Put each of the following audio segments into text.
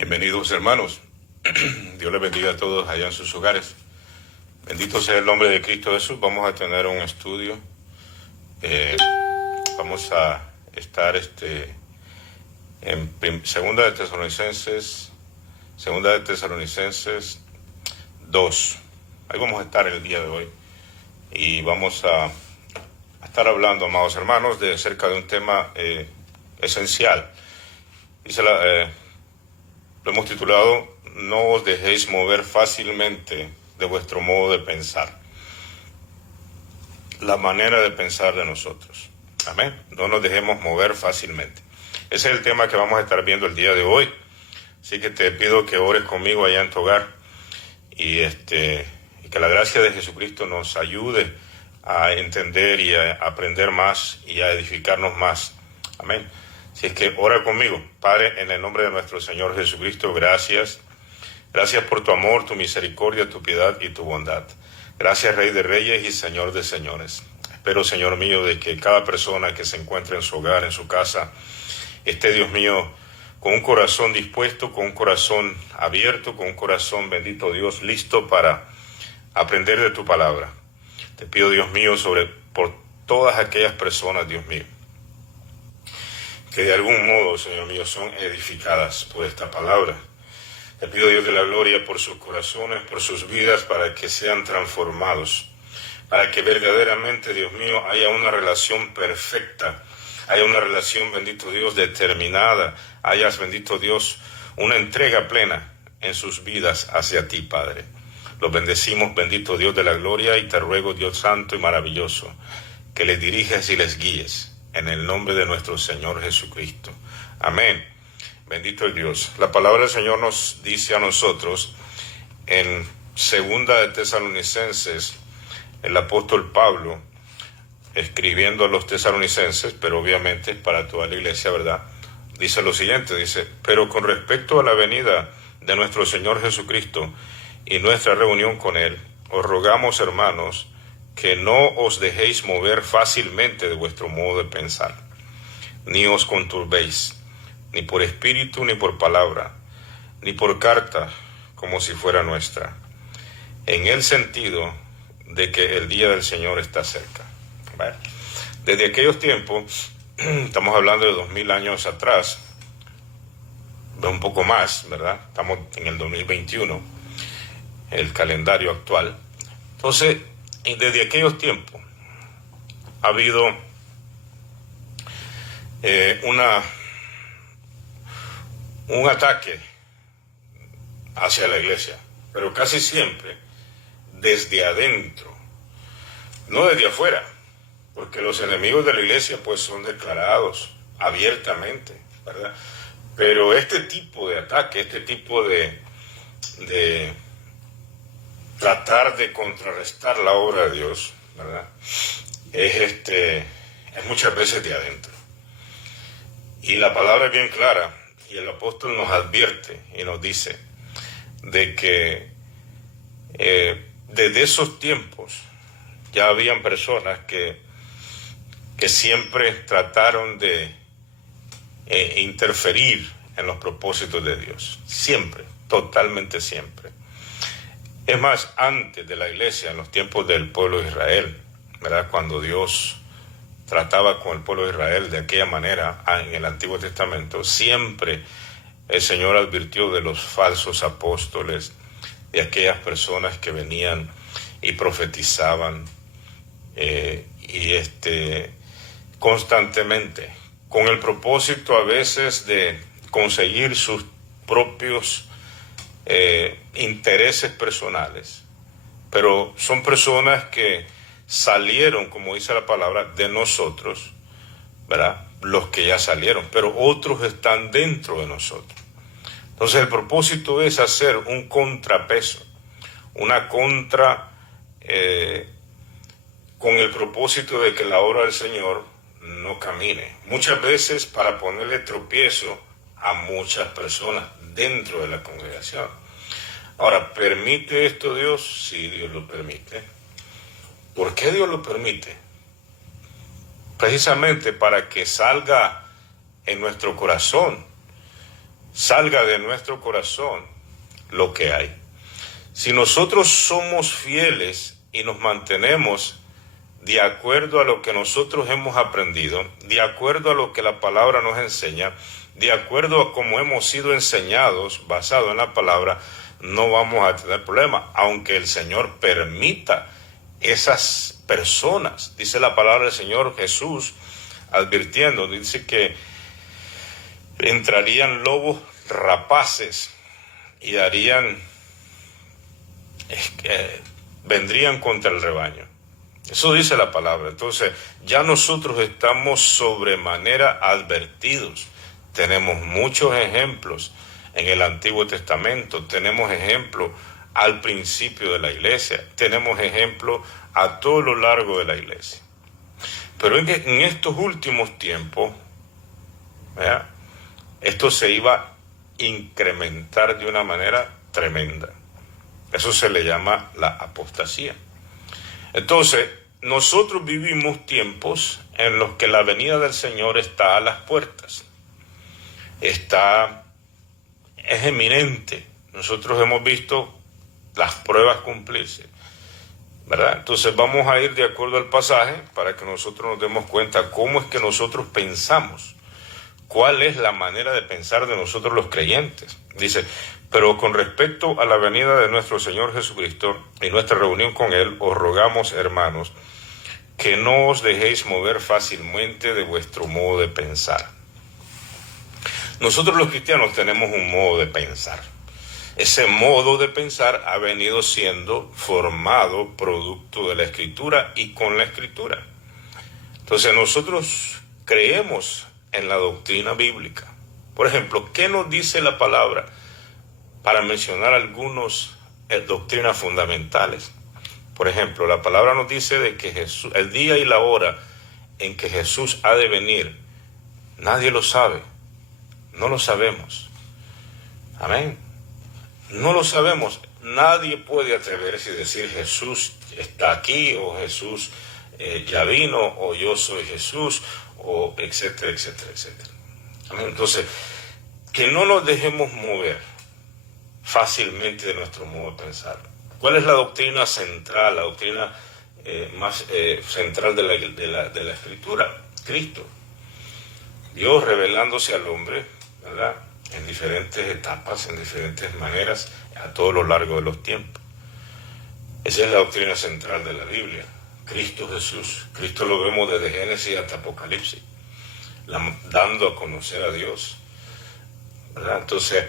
Bienvenidos hermanos, Dios les bendiga a todos allá en sus hogares. Bendito sea el nombre de Cristo Jesús. Vamos a tener un estudio. Vamos a estar en Segunda de Tesalonicenses 2. Ahí vamos a estar el día de hoy. Y vamos a estar hablando, amados hermanos, de acerca de un tema esencial. Lo hemos titulado: No os dejéis mover fácilmente de vuestro modo de pensar. La manera de pensar de nosotros. Amén. No nos dejemos mover fácilmente. Ese es el tema que vamos a estar viendo el día de hoy. Así que te pido que ores conmigo allá en tu hogar. Y que la gracia de Jesucristo nos ayude a entender y a aprender más y a edificarnos más. Amén. Así es que ora conmigo. Padre, en el nombre de nuestro Señor Jesucristo, gracias. Gracias por tu amor, tu misericordia, tu piedad y tu bondad. Gracias, Rey de Reyes y Señor de Señores. Espero, Señor mío, de que cada persona que se encuentre en su hogar, en su casa, esté, Dios mío, con un corazón dispuesto, con un corazón abierto, con un corazón, bendito Dios, listo para aprender de tu palabra. Te pido, Dios mío, por todas aquellas personas, Dios mío, que de algún modo, Señor mío, son edificadas por esta palabra. Te pido, Dios de la gloria, por sus corazones, por sus vidas, para que sean transformados, para que verdaderamente, Dios mío, haya una relación perfecta, haya una relación, bendito Dios, determinada, hayas, bendito Dios, una entrega plena en sus vidas hacia ti, Padre. Los bendecimos, bendito Dios de la gloria, y te ruego, Dios santo y maravilloso, que les diriges y les guíes, en el nombre de nuestro Señor Jesucristo. Amén. Bendito es Dios. La palabra del Señor nos dice a nosotros en Segunda de Tesalonicenses, el apóstol Pablo, escribiendo a los tesalonicenses, pero obviamente para toda la iglesia, ¿verdad? Dice lo siguiente, dice: pero con respecto a la venida de nuestro Señor Jesucristo y nuestra reunión con Él, os rogamos, hermanos, que no os dejéis mover fácilmente de vuestro modo de pensar, ni os conturbéis, ni por espíritu, ni por palabra, ni por carta, como si fuera nuestra, en el sentido de que el día del Señor está cerca. Bueno, desde aquellos tiempos, estamos hablando de 2000 años atrás, un poco más, ¿verdad? Estamos en el 2021, el calendario actual. Entonces, desde aquellos tiempos ha habido un ataque hacia la iglesia, pero casi siempre desde adentro, no desde afuera, porque los enemigos de la iglesia pues son declarados abiertamente, ¿verdad? Pero este tipo de ataque, este tipo de tratar de contrarrestar la obra de Dios, ¿verdad? Es muchas veces de adentro. Y la palabra es bien clara, y el apóstol nos advierte y nos dice de que desde esos tiempos ya habían personas que siempre trataron de interferir en los propósitos de Dios. Siempre, totalmente siempre. Es más, antes de la iglesia, en los tiempos del pueblo de Israel, ¿verdad? Cuando Dios trataba con el pueblo de Israel de aquella manera en el Antiguo Testamento, siempre el Señor advirtió de los falsos apóstoles, de aquellas personas que venían y profetizaban constantemente, con el propósito a veces de conseguir sus propios intereses personales, pero son personas que salieron, como dice la palabra, de nosotros, ¿verdad? Los que ya salieron, pero otros están dentro de nosotros. Entonces el propósito es hacer un contrapeso, una contra, con el propósito de que la obra del Señor no camine. Muchas veces para ponerle tropiezo a muchas personas dentro de la congregación. Ahora, ¿permite esto Dios? Sí, Dios lo permite. ¿Por qué Dios lo permite? Precisamente para que salga en nuestro corazón salga de nuestro corazón lo que hay. Si nosotros somos fieles y nos mantenemos de acuerdo a lo que nosotros hemos aprendido, de acuerdo a lo que la palabra nos enseña, de acuerdo a cómo hemos sido enseñados, basado en la palabra, no vamos a tener problema, aunque el Señor permita esas personas. Dice la palabra del Señor Jesús, advirtiendo, dice que entrarían lobos rapaces y vendrían contra el rebaño. Eso dice la palabra. Entonces, ya nosotros estamos sobremanera advertidos. Tenemos muchos ejemplos en el Antiguo Testamento, tenemos ejemplos al principio de la iglesia, tenemos ejemplos a todo lo largo de la iglesia. Pero en estos últimos tiempos, ¿verdad?, esto se iba a incrementar de una manera tremenda. Eso se le llama la apostasía. Entonces, nosotros vivimos tiempos en los que la venida del Señor está a las puertas. Es eminente. Nosotros hemos visto las pruebas cumplirse, ¿verdad? Entonces vamos a ir de acuerdo al pasaje para que nosotros nos demos cuenta cómo es que nosotros pensamos, cuál es la manera de pensar de nosotros los creyentes. Dice, pero con respecto a la venida de nuestro Señor Jesucristo y nuestra reunión con Él, os rogamos, hermanos, que no os dejéis mover fácilmente de vuestro modo de pensar. Nosotros los cristianos tenemos un modo de pensar. Ese modo de pensar ha venido siendo formado producto de la Escritura y con la Escritura. Entonces nosotros creemos en la doctrina bíblica. Por ejemplo, ¿qué nos dice la palabra? Para mencionar algunas doctrinas fundamentales. Por ejemplo, la palabra nos dice de que Jesús, el día y la hora en que Jesús ha de venir, nadie lo sabe. No lo sabemos. Amén. No lo sabemos. Nadie puede atreverse y decir Jesús está aquí, o Jesús ya vino, o yo soy Jesús, o etcétera, etcétera, etcétera. Amén. Entonces, que no nos dejemos mover fácilmente de nuestro modo de pensar. ¿Cuál es la doctrina central, la doctrina más central de la Escritura? Cristo. Dios revelándose al hombre, ¿verdad?, en diferentes etapas, en diferentes maneras, a todo lo largo de los tiempos. Esa es la doctrina central de la Biblia. Cristo Jesús. Cristo lo vemos desde Génesis hasta Apocalipsis, dando a conocer a Dios, ¿verdad? Entonces,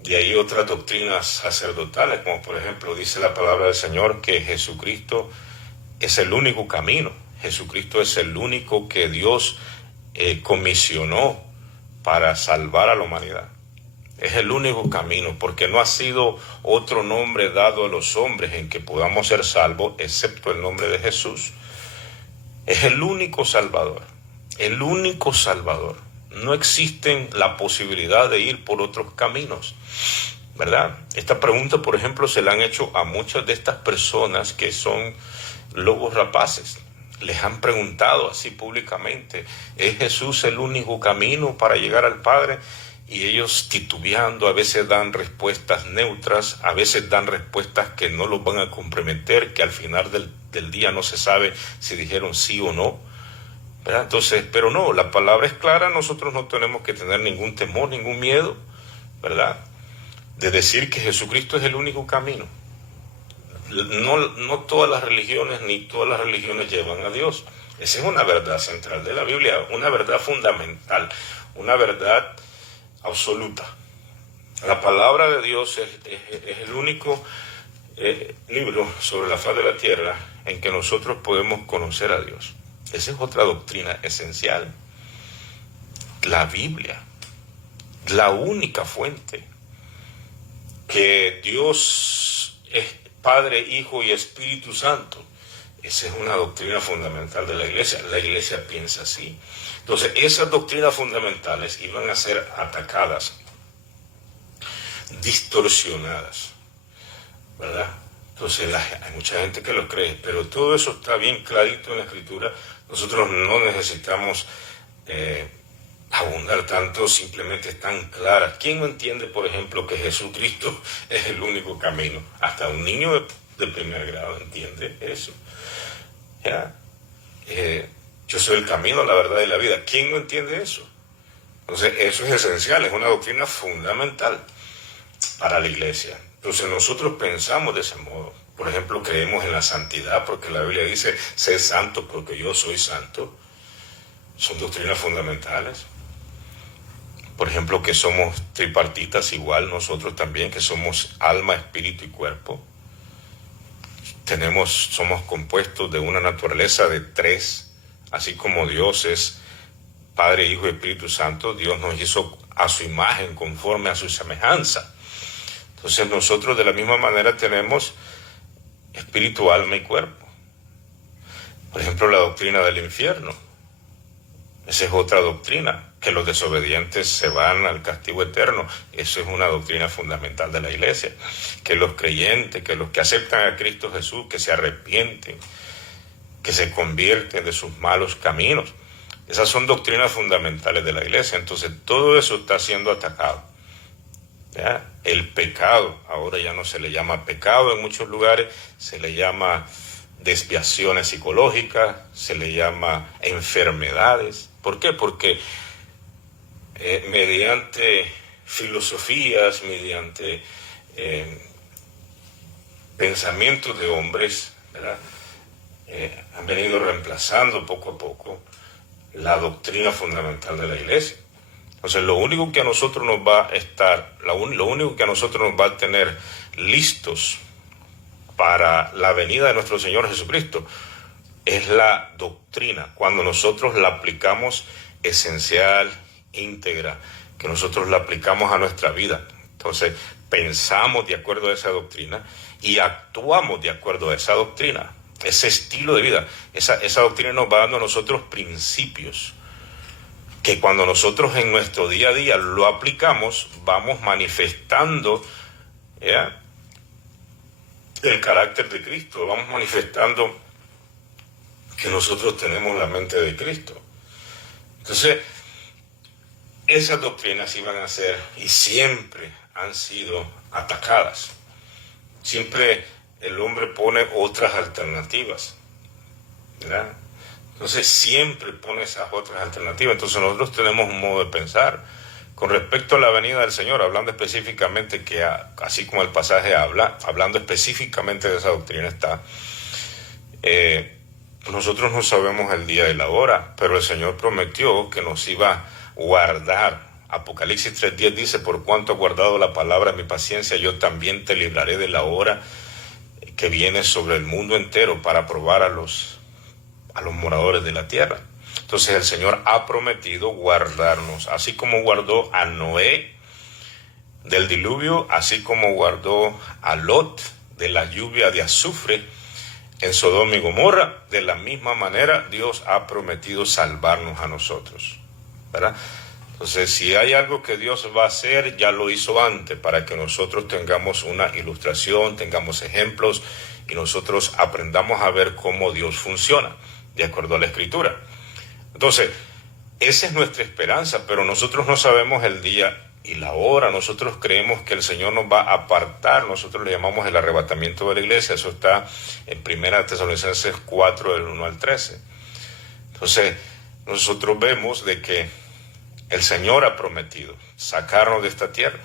de ahí otras doctrinas sacerdotales, como por ejemplo dice la palabra del Señor que Jesucristo es el único camino. Jesucristo es el único que Dios comisionó para salvar a la humanidad. Es el único camino, porque no ha sido otro nombre dado a los hombres en que podamos ser salvos, excepto el nombre de Jesús. Es el único Salvador, el único Salvador. No existe la posibilidad de ir por otros caminos, ¿verdad? Esta pregunta, por ejemplo, se la han hecho a muchas de estas personas que son lobos rapaces. Les han preguntado así públicamente, ¿es Jesús el único camino para llegar al Padre? Y ellos titubeando, a veces dan respuestas neutras, a veces dan respuestas que no los van a comprometer, que al final del día no se sabe si dijeron sí o no, ¿verdad? Entonces, pero no, la palabra es clara, nosotros no tenemos que tener ningún temor, ningún miedo, ¿verdad?, de decir que Jesucristo es el único camino. No todas las religiones, ni todas las religiones llevan a Dios. Esa es una verdad central de la Biblia, una verdad fundamental, una verdad absoluta. La palabra de Dios es el único libro sobre la faz de la tierra en que nosotros podemos conocer a Dios. Esa es otra doctrina esencial. La Biblia, la única fuente que Dios es Padre, Hijo y Espíritu Santo. Esa es una doctrina fundamental de la iglesia. La iglesia piensa así. Entonces, esas doctrinas fundamentales iban a ser atacadas, distorsionadas, ¿verdad? Entonces, hay mucha gente que lo cree, pero todo eso está bien clarito en la Escritura. Nosotros no necesitamos ahondar tanto, simplemente están claras. ¿Quién no entiende, por ejemplo, que Jesucristo es el único camino? Hasta un niño de primer grado entiende eso. ¿Ya? Yo soy el camino, la verdad y la vida. ¿Quién no entiende eso? Entonces, eso es esencial, es una doctrina fundamental para la iglesia. Entonces, nosotros pensamos de ese modo. Por ejemplo, creemos en la santidad, porque la Biblia dice, sé santo porque yo soy santo. Son doctrinas fundamentales. Por ejemplo, que somos tripartitas igual, nosotros también, que somos alma, espíritu y cuerpo. Somos compuestos de una naturaleza de tres, así como Dios es Padre, Hijo y Espíritu Santo. Dios nos hizo a su imagen, conforme a su semejanza. Entonces nosotros de la misma manera tenemos espíritu, alma y cuerpo. Por ejemplo, la doctrina del infierno. Esa es otra doctrina, que los desobedientes se van al castigo eterno. Eso es una doctrina fundamental de la iglesia. Que los creyentes, que los que aceptan a Cristo Jesús, que se arrepienten, que se convierten de sus malos caminos. Esas son doctrinas fundamentales de la iglesia. Entonces todo eso está siendo atacado. ¿Ya? El pecado, ahora ya no se le llama pecado en muchos lugares, se le llama desviaciones psicológicas, se le llama enfermedades. ¿Por qué? Porque mediante filosofías, mediante pensamientos de hombres, ¿verdad? Han venido reemplazando poco a poco la doctrina fundamental de la iglesia. Entonces, lo único que a nosotros nos va a tener listos para la venida de nuestro Señor Jesucristo es la doctrina, cuando nosotros la aplicamos esencial, íntegra, que nosotros la aplicamos a nuestra vida. Entonces, pensamos de acuerdo a esa doctrina y actuamos de acuerdo a esa doctrina, ese estilo de vida. Esa doctrina nos va dando a nosotros principios que cuando nosotros en nuestro día a día lo aplicamos, vamos manifestando, ¿ya?, el carácter de Cristo, vamos manifestando que nosotros tenemos la mente de Cristo. Entonces, esas doctrinas iban a ser y siempre han sido atacadas. Siempre el hombre pone otras alternativas, ¿verdad? Entonces siempre pone esas otras alternativas. Entonces nosotros tenemos un modo de pensar con respecto a la venida del Señor, hablando específicamente, que así como el pasaje habla, hablando específicamente de esa doctrina está. Nosotros no sabemos el día y la hora, pero el Señor prometió que nos iba a guardar. Apocalipsis 3:10 dice, por cuanto has guardado la palabra de mi paciencia, yo también te libraré de la hora que viene sobre el mundo entero para probar a los moradores de la tierra. Entonces el Señor ha prometido guardarnos, así como guardó a Noé del diluvio, así como guardó a Lot de la lluvia de azufre en Sodoma y Gomorra. De la misma manera Dios ha prometido salvarnos a nosotros, ¿verdad? Entonces, si hay algo que Dios va a hacer, ya lo hizo antes, para que nosotros tengamos una ilustración, tengamos ejemplos y nosotros aprendamos a ver cómo Dios funciona de acuerdo a la Escritura. Entonces, esa es nuestra esperanza, pero nosotros no sabemos el día y la hora. Nosotros creemos que el Señor nos va a apartar. Nosotros le llamamos el arrebatamiento de la iglesia. Eso está en 1 Tesalonicenses 4, del 1 al 13. Entonces, nosotros vemos de que el Señor ha prometido sacarnos de esta tierra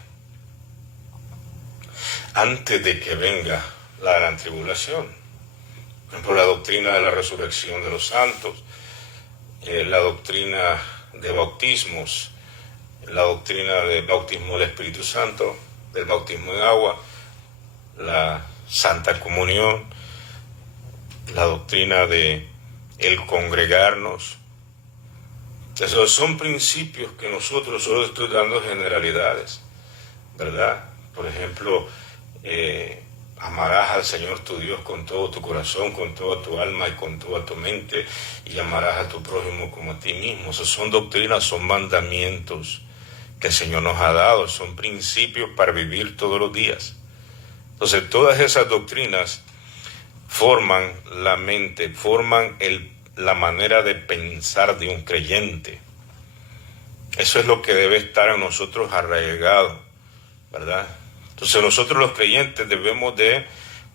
antes de que venga la gran tribulación. Por ejemplo, la doctrina de la resurrección de los santos, la doctrina de bautismos, la doctrina del bautismo del Espíritu Santo, del bautismo en agua, la Santa Comunión, la doctrina de el congregarnos. Esos son principios que nosotros solo estoy dando generalidades, ¿verdad? Por ejemplo, amarás al Señor tu Dios con todo tu corazón, con toda tu alma y con toda tu mente, y amarás a tu prójimo como a ti mismo. Esas son doctrinas, son mandamientos que el Señor nos ha dado, son principios para vivir todos los días. Entonces, todas esas doctrinas forman la mente, forman la manera de pensar de un creyente. Eso es lo que debe estar en nosotros arraigado, ¿verdad? Entonces nosotros los creyentes debemos de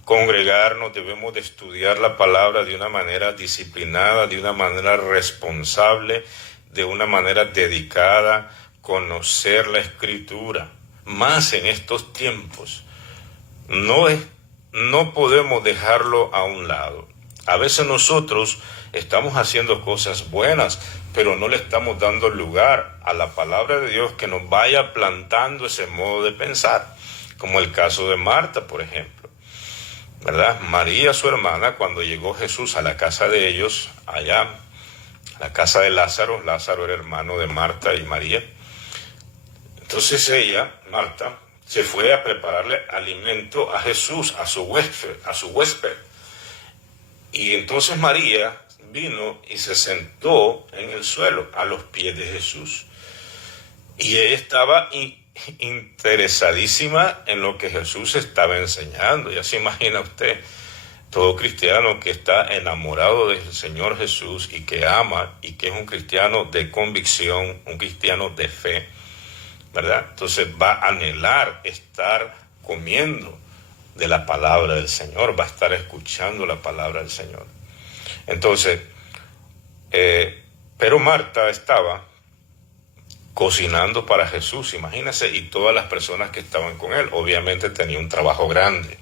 congregarnos, debemos de estudiar la palabra de una manera disciplinada, de una manera responsable, de una manera dedicada, conocer la Escritura, más en estos tiempos. No podemos dejarlo a un lado. A veces nosotros estamos haciendo cosas buenas, pero no le estamos dando lugar a la palabra de Dios que nos vaya plantando ese modo de pensar, como el caso de Marta, por ejemplo, ¿verdad? María, su hermana, cuando llegó Jesús a la casa de ellos, allá, a la casa de Lázaro, Lázaro era hermano de Marta y María, entonces ella, Marta, se fue a prepararle alimento a Jesús, a su huésped. Y entonces María vino y se sentó en el suelo a los pies de Jesús. Y ella estaba interesadísima en lo que Jesús estaba enseñando. Ya se imagina usted, todo cristiano que está enamorado del Señor Jesús y que ama y que es un cristiano de convicción, un cristiano de fe, ¿verdad? Entonces va a anhelar estar comiendo de la palabra del Señor, va a estar escuchando la palabra del Señor. Entonces, pero Marta estaba cocinando para Jesús, imagínense, y todas las personas que estaban con él. Obviamente tenía un trabajo grande.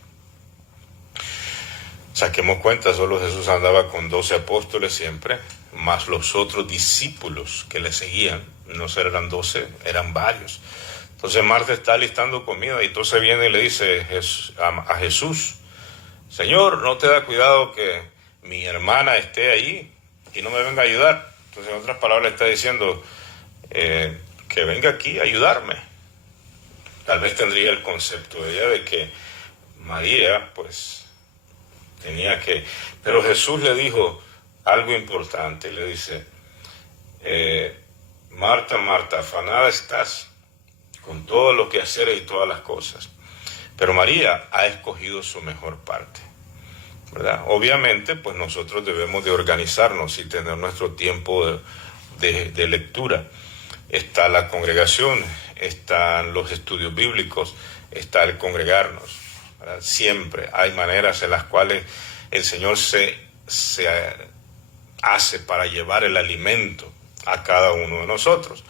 Saquemos cuenta, solo Jesús andaba con 12 apóstoles siempre, más los otros discípulos que le seguían. No eran 12, eran varios. Entonces Marta está listando comida y entonces viene y le dice a Jesús: Señor, ¿no te da cuidado que mi hermana esté ahí y no me venga a ayudar? Entonces, en otras palabras, le está diciendo que venga aquí a ayudarme. Tal vez tendría el concepto de ella de que María, pues, tenía que... Pero Jesús le dijo algo importante, le dice: Marta, Marta, afanada estás con todo lo que hacer y todas las cosas, pero María ha escogido su mejor parte, ¿verdad? Obviamente, pues nosotros debemos de organizarnos y tener nuestro tiempo de lectura. Está la congregación, están los estudios bíblicos, está el congregarnos, ¿verdad? Siempre hay maneras en las cuales el Señor se hace para llevar el alimento a cada uno de nosotros.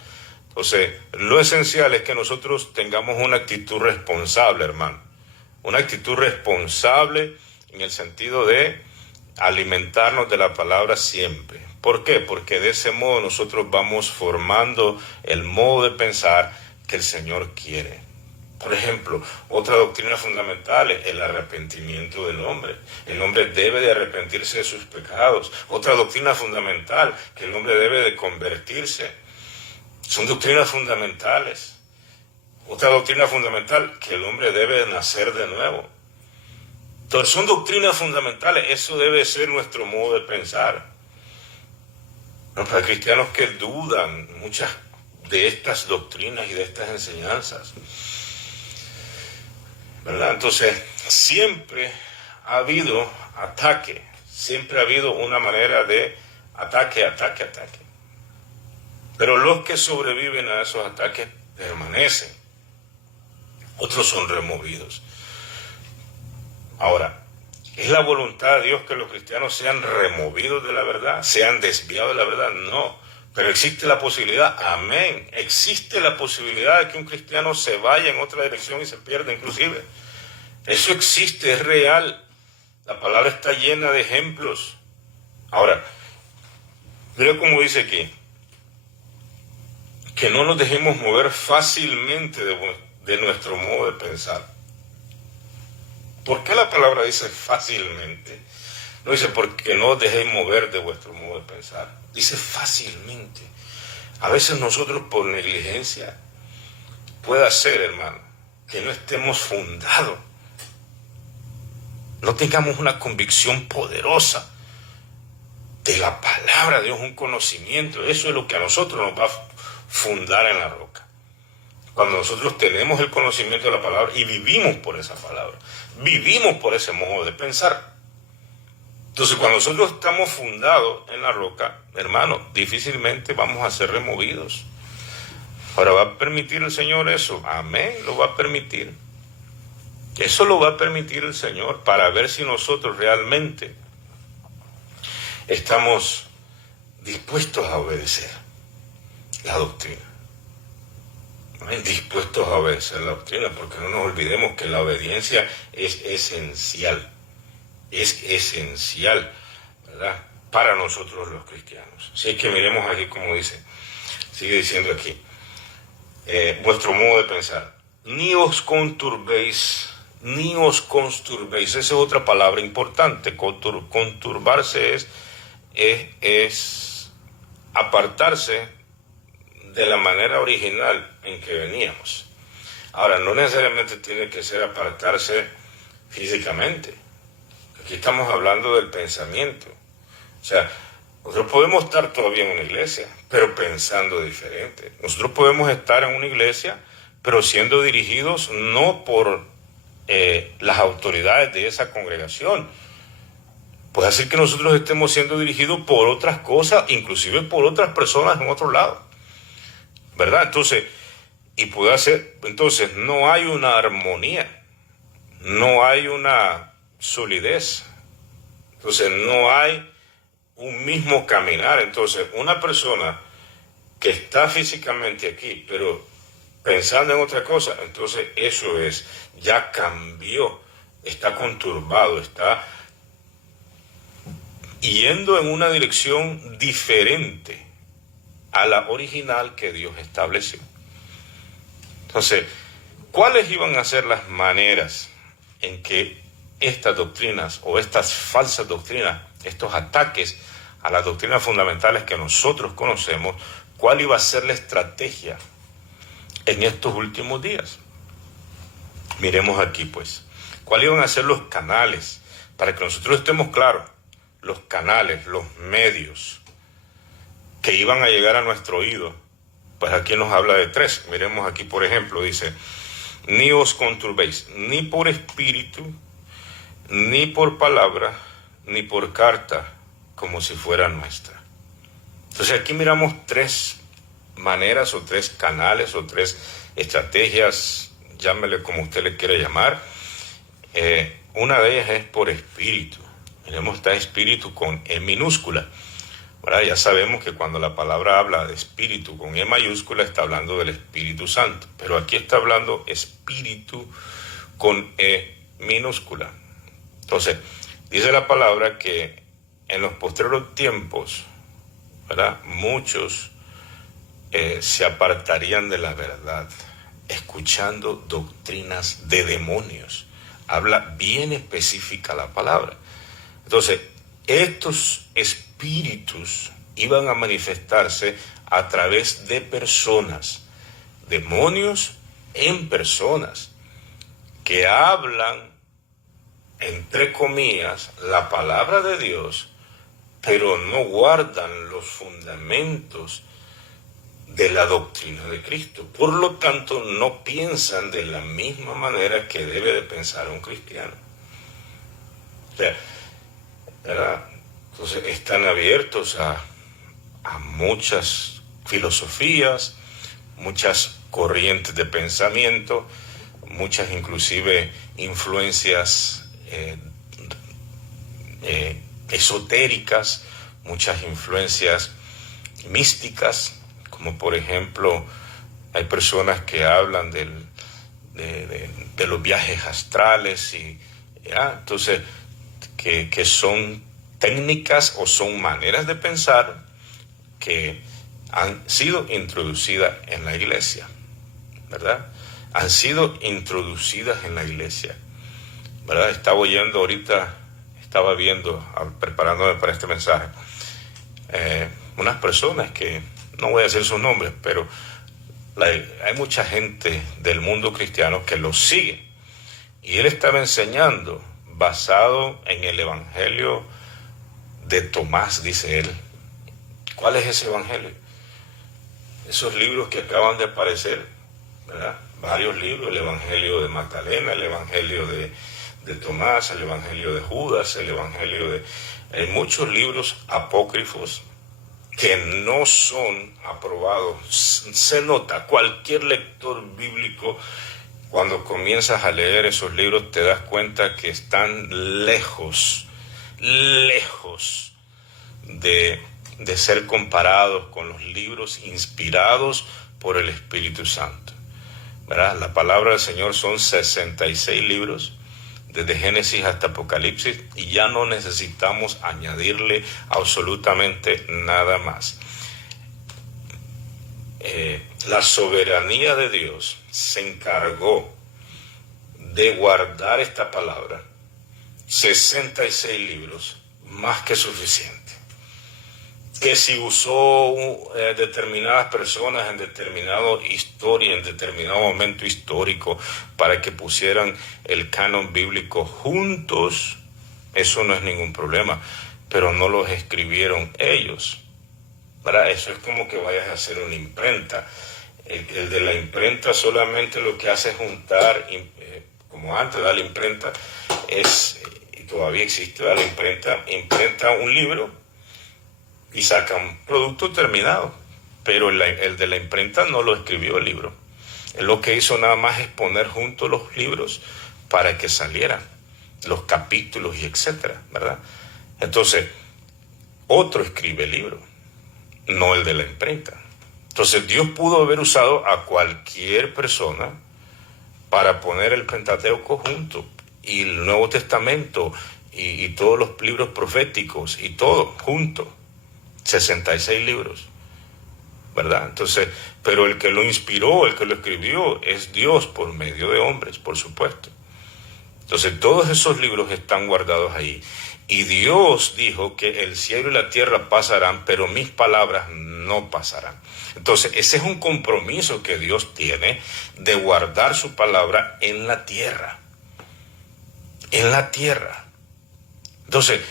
Entonces, lo esencial es que nosotros tengamos una actitud responsable, hermano. Una actitud responsable en el sentido de alimentarnos de la palabra siempre. ¿Por qué? Porque de ese modo nosotros vamos formando el modo de pensar que el Señor quiere. Por ejemplo, otra doctrina fundamental es el arrepentimiento del hombre. El hombre debe de arrepentirse de sus pecados. Otra doctrina fundamental, que el hombre debe de convertirse. Son doctrinas fundamentales. Otra doctrina fundamental, que el hombre debe nacer de nuevo. Entonces son doctrinas fundamentales, eso debe ser nuestro modo de pensar. No, para cristianos que dudan muchas de estas doctrinas y de estas enseñanzas, ¿verdad? Entonces siempre ha habido ataque, siempre ha habido una manera de ataque. Pero los que sobreviven a esos ataques permanecen. Otros son removidos. Ahora, ¿es la voluntad de Dios que los cristianos sean removidos de la verdad? ¿Sean desviados de la verdad? No. Pero existe la posibilidad, amén. Existe la posibilidad de que un cristiano se vaya en otra dirección y se pierda inclusive. Eso existe, es real. La palabra está llena de ejemplos. Ahora, mira cómo dice aquí: que no nos dejemos mover fácilmente de nuestro modo de pensar. ¿Por qué la palabra dice fácilmente? No dice porque no os dejéis mover de vuestro modo de pensar. Dice fácilmente. A veces nosotros por negligencia puede ser, hermano, que no estemos fundados. No tengamos una convicción poderosa de la palabra de Dios, un conocimiento. Eso es lo que a nosotros nos va a fundar en la roca. Cuando nosotros tenemos el conocimiento de la palabra y vivimos por esa palabra, vivimos por ese modo de pensar. Entonces, cuando nosotros estamos fundados en la roca, hermano, difícilmente vamos a ser removidos. Ahora, ¿va a permitir el Señor eso? Amén, lo va a permitir. Eso lo va a permitir el Señor para ver si nosotros realmente estamos dispuestos a obedecer la doctrina. Dispuestos a obedecer la doctrina, porque no nos olvidemos que la obediencia es esencial, ¿verdad? Para nosotros los cristianos. Así que miremos aquí como dice, sigue diciendo aquí, vuestro modo de pensar, ni os conturbéis, esa es otra palabra importante. Conturbarse es apartarse de la manera original en que veníamos. Ahora, no necesariamente tiene que ser apartarse físicamente. Aquí estamos hablando del pensamiento. O sea, nosotros podemos estar todavía en una iglesia, pero pensando diferente. Nosotros podemos estar en una iglesia, pero siendo dirigidos no por las autoridades de esa congregación. Puede ser que nosotros estemos siendo dirigidos por otras cosas, inclusive por otras personas en otro lado, ¿verdad? Entonces, entonces no hay una armonía, no hay una solidez, entonces no hay un mismo caminar. Entonces, una persona que está físicamente aquí, pero pensando en otra cosa, entonces eso ya cambió, está conturbado, está yendo en una dirección diferente a la original que Dios estableció. Entonces, ¿cuáles iban a ser las maneras en que estas doctrinas o estas falsas doctrinas, estos ataques a las doctrinas fundamentales que nosotros conocemos, cuál iba a ser la estrategia en estos últimos días? Miremos aquí pues, cuáles iban a ser los canales, para que nosotros estemos claros, los canales, los medios que iban a llegar a nuestro oído. Pues aquí nos habla de tres. Miremos aquí, por ejemplo, dice, ni os conturbéis, ni por espíritu, ni por palabra, ni por carta, como si fuera nuestra. Entonces aquí miramos tres maneras o tres canales o tres estrategias, llámele como usted le quiera llamar. Una de ellas es por espíritu. Miremos, está espíritu con E minúscula, ¿verdad? Ya sabemos que cuando la palabra habla de espíritu con E mayúscula está hablando del Espíritu Santo, pero aquí está hablando espíritu con E minúscula. Entonces, dice la palabra que en los postreros tiempos, ¿verdad?, muchos se apartarían de la verdad, escuchando doctrinas de demonios. Habla bien específica la palabra. Entonces, estos espíritus iban a manifestarse a través de personas, demonios en personas, que hablan, entre comillas, la palabra de Dios, pero no guardan los fundamentos de la doctrina de Cristo. Por lo tanto, no piensan de la misma manera que debe de pensar un cristiano. O sea, ¿verdad? Entonces están abiertos a muchas filosofías, muchas corrientes de pensamiento, muchas inclusive influencias esotéricas, muchas influencias místicas, como por ejemplo hay personas que hablan de los viajes astrales y ¿ya? Entonces que son técnicas o son maneras de pensar que han sido introducidas en la iglesia, ¿verdad? Han sido introducidas en la iglesia, ¿verdad? Estaba viendo, preparándome para este mensaje, unas personas que, no voy a decir sus nombres, pero hay mucha gente del mundo cristiano que lo sigue. Y él estaba enseñando basado en el evangelio de Tomás, dice él. ¿Cuál es ese evangelio? Esos libros que acaban de aparecer, ¿verdad? Varios libros, el evangelio de Magdalena, el evangelio de Tomás, el evangelio de Judas, el evangelio de... Hay muchos libros apócrifos que no son aprobados. Se nota, cualquier lector bíblico, cuando comienzas a leer esos libros, te das cuenta que están lejos de ser comparados con los libros inspirados por el Espíritu Santo, ¿verdad? La palabra del Señor son 66 libros, desde Génesis hasta Apocalipsis, y ya no necesitamos añadirle absolutamente nada más. La soberanía de Dios se encargó de guardar esta palabra, 66 libros, más que suficiente. Que si usó determinadas personas en determinada historia, en determinado momento histórico, para que pusieran el canon bíblico juntos, eso no es ningún problema, pero no los escribieron ellos, ¿verdad? Eso es como que vayas a hacer una imprenta. El de la imprenta solamente lo que hace es juntar, como antes de la imprenta, y todavía existe la imprenta un libro, y saca un producto terminado, pero el de la imprenta no lo escribió el libro. Él lo que hizo nada más es poner juntos los libros para que salieran los capítulos y etcétera, ¿verdad? Entonces, otro escribe el libro, no el de la imprenta. Entonces, Dios pudo haber usado a cualquier persona para poner el Pentateuco junto, y el Nuevo Testamento, y todos los libros proféticos, y todo junto. 66 libros, ¿verdad? Entonces, pero el que lo inspiró, el que lo escribió, es Dios por medio de hombres, por supuesto. Entonces, todos esos libros están guardados ahí. Y Dios dijo que el cielo y la tierra pasarán, pero mis palabras no pasarán. Entonces, ese es un compromiso que Dios tiene de guardar su palabra en la tierra. En la tierra. Entonces,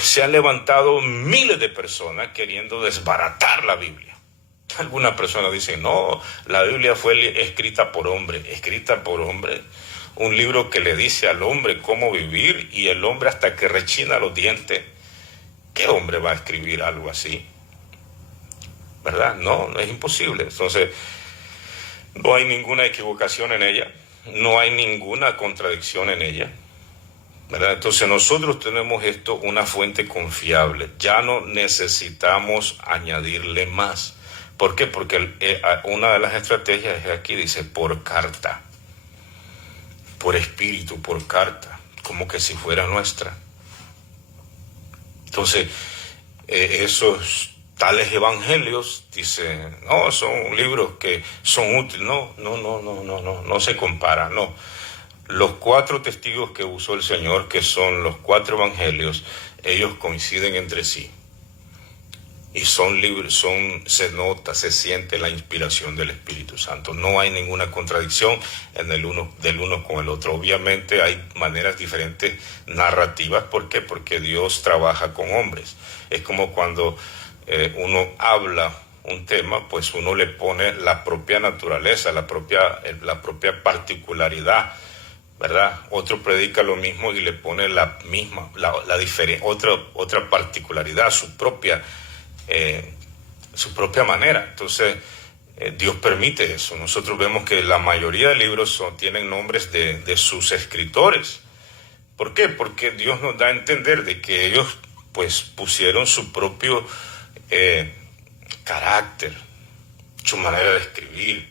se han levantado miles de personas queriendo desbaratar la Biblia. Algunas personas dicen, no, la Biblia fue escrita por hombre. Escrita por hombre, un libro que le dice al hombre cómo vivir, y el hombre hasta que rechina los dientes. ¿Qué hombre va a escribir algo así? ¿Verdad? No es imposible. Entonces, no hay ninguna equivocación en ella, no hay ninguna contradicción en ella, ¿verdad? Entonces nosotros tenemos esto, una fuente confiable. Ya no necesitamos añadirle más. ¿Por qué? Porque una de las estrategias es aquí, dice, por carta, por espíritu, por carta, como que si fuera nuestra. Entonces, esos tales evangelios, dice, no, son libros que son útiles. No se compara, no. Los 4 testigos que usó el Señor, que son los 4 evangelios, ellos coinciden entre sí. Y son libres, se nota, se siente la inspiración del Espíritu Santo. No hay ninguna contradicción del uno con el otro. Obviamente hay maneras diferentes narrativas. ¿Por qué? Porque Dios trabaja con hombres. Es como cuando uno habla un tema, pues uno le pone la propia naturaleza, la propia particularidad, ¿verdad? Otro predica lo mismo y le pone la otra particularidad, su propia manera. Entonces, Dios permite eso. Nosotros vemos que la mayoría de libros tienen nombres de sus escritores. ¿Por qué? Porque Dios nos da a entender de que ellos pues pusieron su propio carácter, su manera de escribir,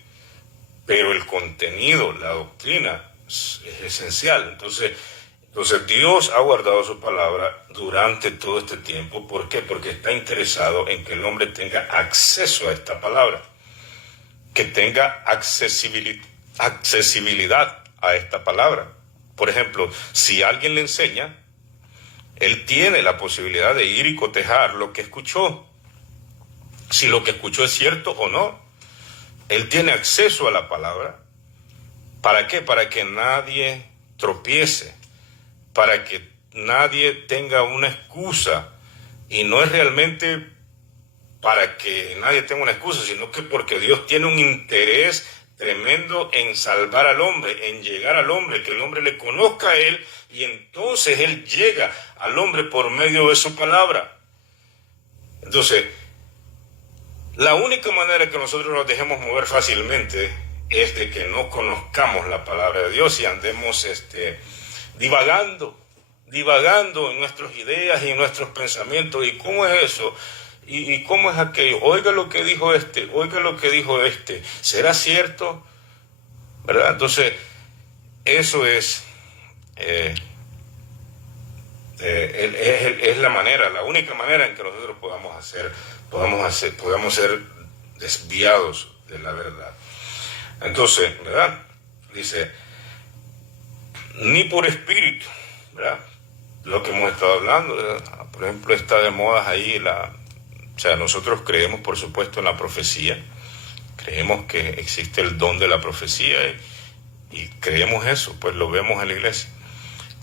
pero el contenido, la doctrina es esencial. Entonces Dios ha guardado su palabra durante todo este tiempo. ¿Por qué? Porque está interesado en que el hombre tenga acceso a esta palabra, que tenga accesibilidad a esta palabra. Por ejemplo, si alguien le enseña, él tiene la posibilidad de ir y cotejar lo que escuchó, si lo que escuchó es cierto o no. Él tiene acceso a la palabra. ¿Para qué? Para que nadie tropiece, para que nadie tenga una excusa. Y no es realmente para que nadie tenga una excusa, sino que porque Dios tiene un interés tremendo en salvar al hombre, en llegar al hombre, que el hombre le conozca a él, y entonces él llega al hombre por medio de su palabra. Entonces, la única manera que nosotros nos dejemos mover fácilmente es de que no conozcamos la palabra de Dios y andemos divagando en nuestras ideas y en nuestros pensamientos. ¿Y cómo es eso? ¿Y cómo es aquello? Oiga lo que dijo oiga lo que dijo ¿será cierto? ¿Verdad? Entonces, eso es la única manera en que nosotros podamos ser desviados de la verdad. Entonces, ¿verdad? Dice, ni por espíritu, ¿verdad? Lo que hemos estado hablando, ¿verdad? Por ejemplo, está de moda ahí nosotros creemos, por supuesto, en la profecía. Creemos que existe el don de la profecía y creemos eso, pues lo vemos en la iglesia.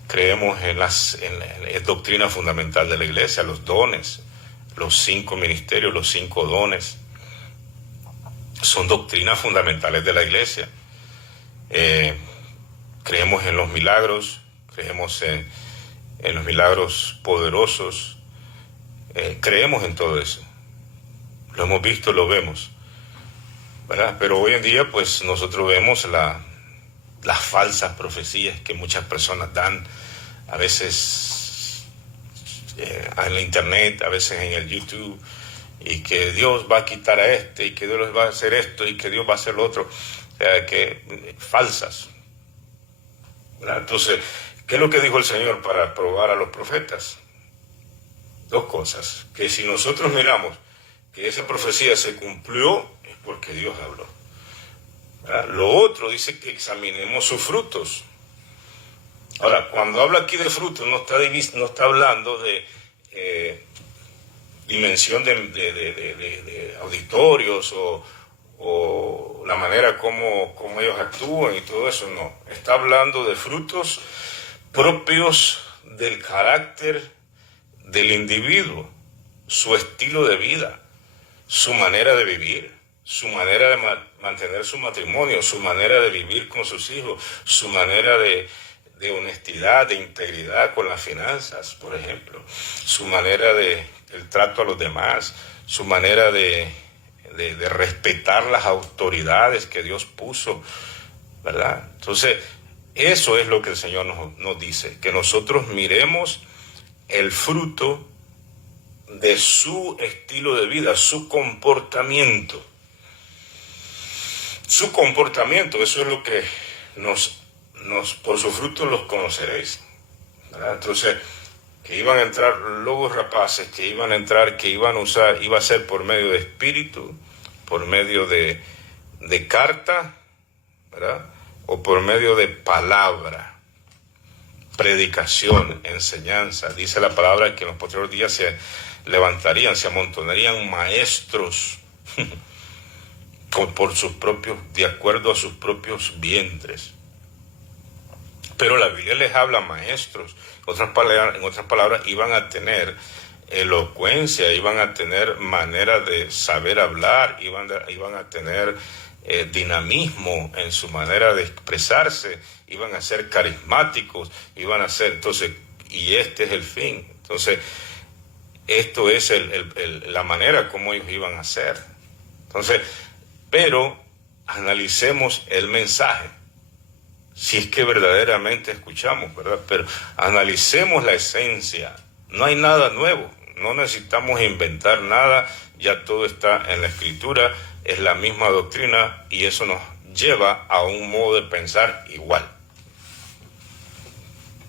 Creemos en la doctrina fundamental de la iglesia, los dones, los 5 ministerios, los 5 dones. Son doctrinas fundamentales de la iglesia. Creemos en los milagros, creemos en los milagros poderosos, creemos en todo eso. Lo hemos visto, lo vemos, ¿verdad? Pero hoy en día, pues, nosotros vemos las falsas profecías que muchas personas dan, a veces en la internet, a veces en el YouTube, y que Dios va a quitar a y que Dios va a hacer esto, y que Dios va a hacer lo otro. O sea, falsas, ¿verdad? Entonces, ¿qué es lo que dijo el Señor para probar a los profetas? 2 cosas. Que si nosotros miramos que esa profecía se cumplió, es porque Dios habló. ¿Verdad? Lo otro dice que examinemos sus frutos. Ahora, cuando habla aquí de frutos, no está hablando de dimensión de auditorios o la manera como ellos actúan y todo eso, no. Está hablando de frutos propios del carácter del individuo, su estilo de vida, su manera de vivir, su manera de mantener su matrimonio, su manera de vivir con sus hijos, su manera de honestidad, de integridad con las finanzas, por ejemplo, su manera el trato a los demás, su manera de respetar las autoridades que Dios puso, ¿verdad? Entonces, eso es lo que el Señor nos dice, que nosotros miremos el fruto de su estilo de vida, su comportamiento. Su comportamiento, eso es lo que por su fruto los conoceréis, ¿verdad? Entonces, que iban a entrar lobos rapaces, que iban a usar, iba a ser por medio de espíritu, por medio de carta, ¿verdad? O por medio de palabra, predicación, enseñanza. Dice la palabra que en los posteriores días se levantarían, se amontonarían maestros de acuerdo a sus propios vientres. Pero la Biblia les habla maestros. En otras palabras, iban a tener elocuencia, iban a tener manera de saber hablar, iban a tener dinamismo en su manera de expresarse, iban a ser carismáticos, entonces, y este es el fin. Entonces, esto es la manera como ellos iban a ser. Entonces, pero analicemos el mensaje. Si es que verdaderamente escuchamos, ¿verdad? Pero analicemos la esencia. No hay nada nuevo. No necesitamos inventar nada. Ya todo está en la Escritura. Es la misma doctrina y eso nos lleva a un modo de pensar igual,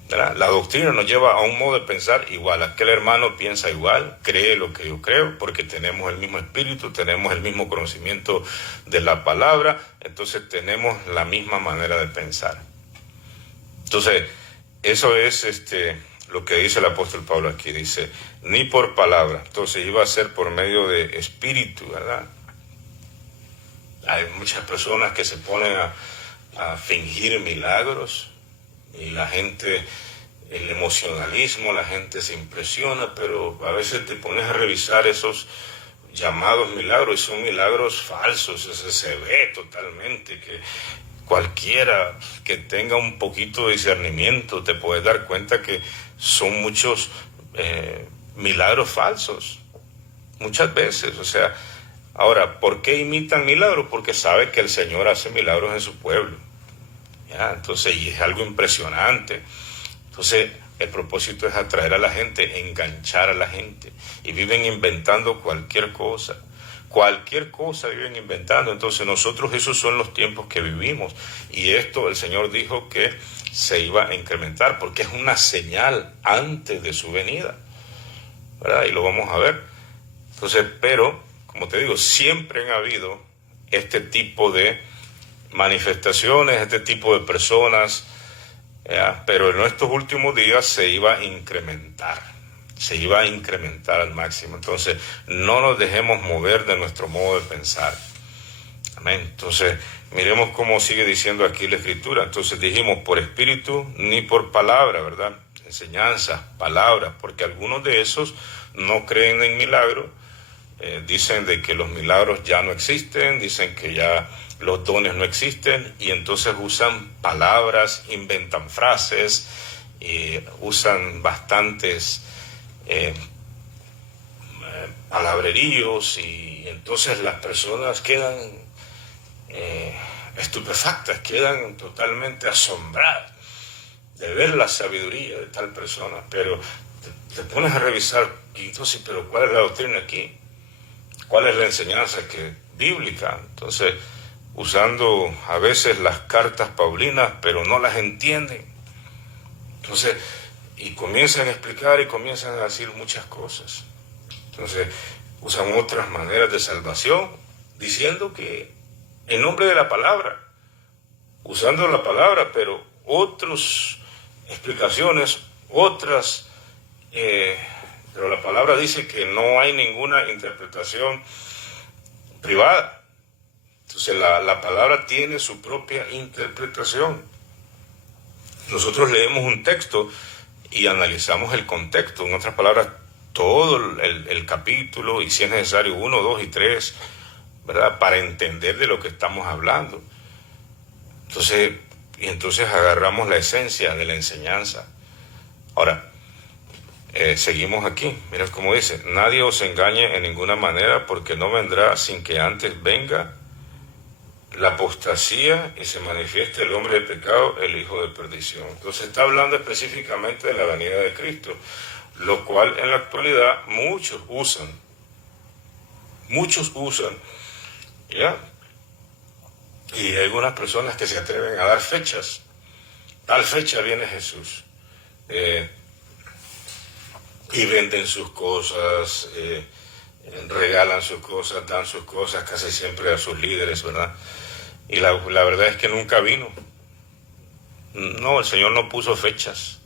¿verdad? La doctrina nos lleva a un modo de pensar igual. Aquel hermano piensa igual, cree lo que yo creo, porque tenemos el mismo espíritu, tenemos el mismo conocimiento de la palabra, entonces tenemos la misma manera de pensar. Entonces, eso es lo que dice el apóstol Pablo aquí, dice, ni por palabra, entonces iba a ser por medio de espíritu, ¿verdad? Hay muchas personas que se ponen a fingir milagros, y la gente, el emocionalismo, la gente se impresiona, pero a veces te pones a revisar esos llamados milagros y son milagros falsos. Eso se ve totalmente, que cualquiera que tenga un poquito de discernimiento te puede dar cuenta que son muchos milagros falsos. muchas veces. O sea, ahora, ¿por qué imitan milagros? Porque sabe que el Señor hace milagros en su pueblo. ¿Ya? Entonces, y es algo impresionante. Entonces, el propósito es atraer a la gente, enganchar a la gente. Y viven inventando cualquier cosa. Cualquier cosa viven inventando. Entonces, nosotros esos son los tiempos que vivimos. Y esto el Señor dijo que se iba a incrementar, porque es una señal antes de su venida, ¿verdad? Y lo vamos a ver. Entonces, pero, como te digo, siempre han habido este tipo de manifestaciones, este tipo de personas, ¿ya? Pero en estos últimos días se iba a incrementar al máximo. Entonces, no nos dejemos mover de nuestro modo de pensar. Amén. Entonces, miremos cómo sigue diciendo aquí la Escritura. Entonces dijimos, por espíritu ni por palabra, ¿verdad? Enseñanzas, palabras, porque algunos de esos no creen en milagros. Dicen de que los milagros ya no existen, dicen que ya los dones no existen, y entonces usan palabras, inventan frases, usan bastantes palabreríos, y entonces las personas quedan estupefactas, quedan totalmente asombradas de ver la sabiduría de tal persona. Pero te pones a revisar, y entonces, pero ¿cuál es la doctrina aquí? ¿Cuál es la enseñanza bíblica? Entonces, usando a veces las cartas paulinas, pero no las entienden. Entonces, y comienzan a explicar y comienzan a decir muchas cosas. Entonces, usan otras maneras de salvación, diciendo que en nombre de la palabra, usando la palabra, pero otras explicaciones, otras... pero la palabra dice que no hay ninguna interpretación privada. Entonces la palabra tiene su propia interpretación. Nosotros leemos un texto y analizamos el contexto, en otras palabras, todo el capítulo, y si es necesario 1, 2 y 3, ¿verdad? Para entender de lo que estamos hablando. Entonces agarramos la esencia de la enseñanza. Ahora, seguimos aquí, mira cómo dice: nadie os engañe en ninguna manera, porque no vendrá sin que antes venga la apostasía y se manifieste el hombre de pecado, el hijo de perdición. Entonces está hablando específicamente de la venida de Cristo, lo cual en la actualidad muchos usan, ¿ya? Y hay algunas personas que se atreven a dar fechas. Tal fecha viene Jesús. Y venden sus cosas, regalan sus cosas, dan sus cosas casi siempre a sus líderes, ¿verdad? Y la verdad es que nunca vino. No, el Señor no puso fechas.